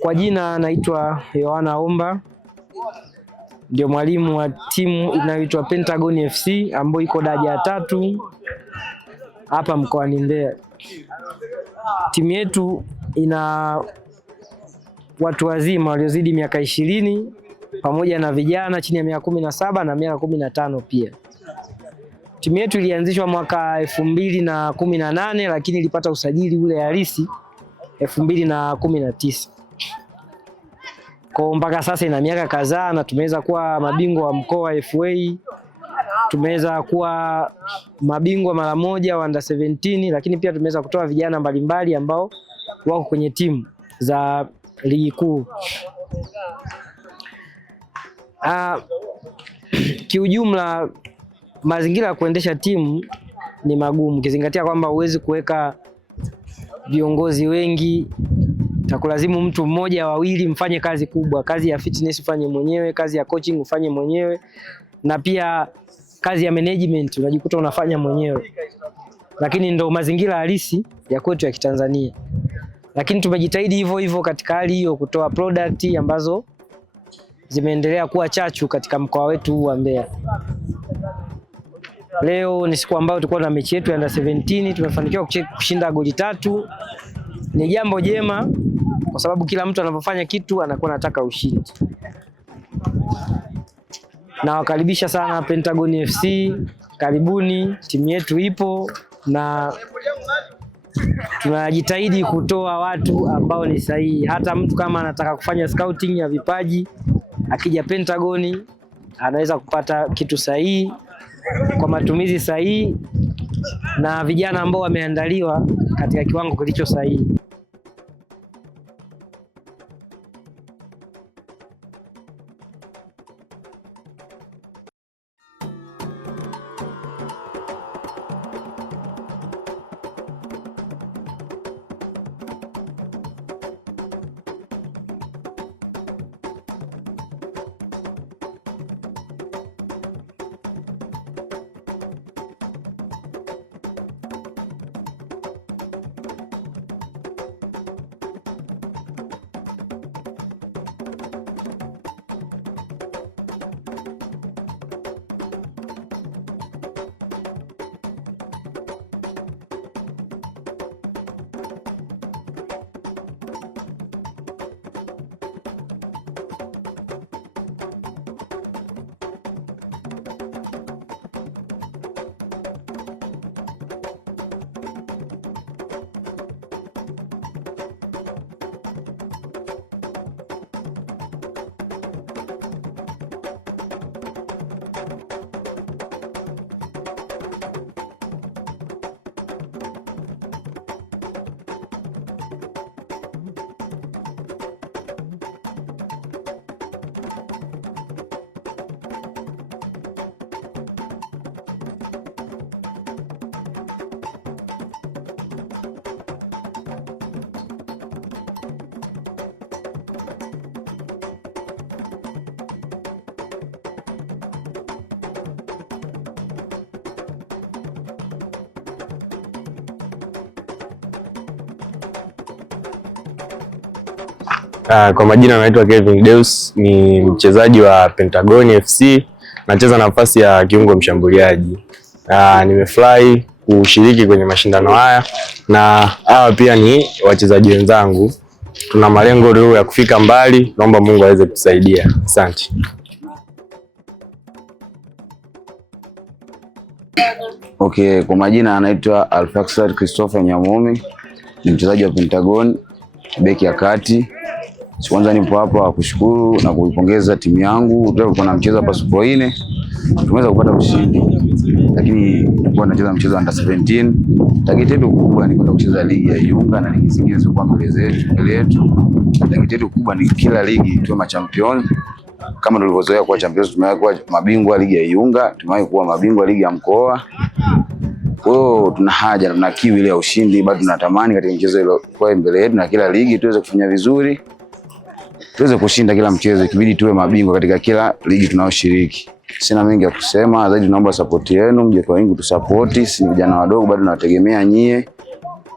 Kwa jina naitwa Yohana Omba, ndio mwalimu wa timu inayoitwa Pentagon FC ambayo iko daraja ya 3 hapa mkoani Mbeya. Timu yetu ina watu wazima waliozidi miaka 20 pamoja na vijana chini ya miaka 17 na miaka 15 pia. Timu yetu ilianzishwa mwaka 2018 lakini ilipata usajili ule halisi 2019. Kwa mpaka sasa ina miaka kadhaa na tumeweza kuwa mabingwa wa mkoa FA. Tumeweza kuwa mabingwa mara moja wa under 17, lakini pia tumeweza kutoa vijana mbalimbali ambao wako kwenye timu za ligi kuu. Kiujumla mazingira ya kuendesha timu ni magumu, kizingatia kwamba huwezi kuweka viongozi wengi, takulazimu mtu mmoja wawili mfanye kazi kubwa. Kazi ya fitness ufanye mwenyewe, kazi ya coaching ufanye mwenyewe, na pia kazi ya management unajikuta unafanya mwenyewe. Lakini ndo mazingira halisi ya kwetu ya Kitanzania. Lakini tumejitahidi hivyo hivyo katika hali hiyo kutoa product ambazo zimeendelea kuwa chachu katika mkoa wetu wa Mbeya. Leo ni siku ambayo tulikuwa na mechi yetu ya under 17, tumefanikiwa kushinda goli 3. Ni jambo jema kwa sababu kila mtu anapofanya kitu anakuwa anataka ushindi. Na wakaribisha sana Pentagon FC, karibuni, timu yetu ipo na tunajitahidi kutoa watu ambao ni sahihi. Hata mtu kama anataka kufanya scouting ya vipaji, akija Pentagon anaweza kupata kitu sahihi kwa matumizi sahihi na vijana ambao wameandaliwa katika kiwango kilicho sahihi. Kwa majina naitwa Kevin Deus, ni mchezaji wa Pentagon FC, nacheza nafasi ya kiungo mshambuliaji. Nimefurahi kushiriki kwenye mashindano haya na hawa pia ni wachezaji wenzangu. Tuna malengo leo ya kufika mbali, naomba Mungu aweze kutusaidia. Asante. Okay, kwa majina anaitwa Alfaxad Christopher Nyamomi, ni mchezaji wa Pentagon, beki ya kati. Kwanza nipo hapa kushukuru na kuipongeza timu yangu. Tulikuwa na mchezo hapa Sokoine, tumeweza kupata ushindi, lakini tulikuwa tunacheza mchezo under 17. Target yetu kubwa ni kwenda kucheza ligi ya Iunga na ligi zingine zilizokuwa mbele yetu. Target yetu kubwa ni kila ligi tuwe machampion. Kama tulivyozoea kuwa champions, tumewahi kuwa mabingwa ligi ya Iunga, tumewahi kuwa mabingwa ligi ya mkoa. Kwa hiyo tuna haja na kiu ile ya ushindi, bado tunatamani katika mchezo ile kwa mbele yetu na kila ligi tuweze kufanya vizuri. Tuweze kushinda kila mchezo, ikibidi tuwe mabingwa katika kila ligi tunayoshiriki. Sina mengi ya kusema, zaidi tunaomba support yenu, mje kwa wingi tusupport. Sisi vijana wadogo bado tunategemea nyie.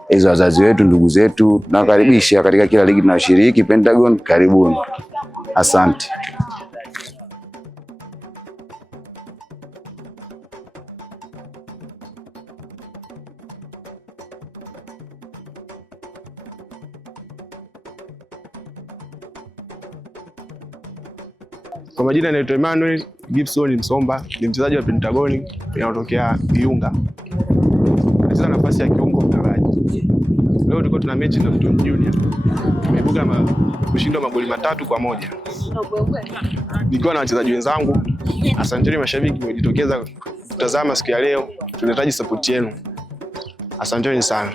hizo wazazi wetu, ndugu zetu, tunakaribisha katika kila ligi tunayoshiriki Pentagon. Karibuni, asante. Kwa majina naitwa Emmanuel Gibson Msomba, ni mchezaji wa Pentagon inayotokea Iunga. Nacheza nafasi ya kiungo mkabaji. Leo tulikuwa tuna mechi na Mtoni Junior. Tumeibuka kushindwa magoli 3-1. Nikiwa na wachezaji wenzangu, asanteni mashabiki mmejitokeza kutazama siku ya leo. Tunahitaji support yenu. Asanteni sana.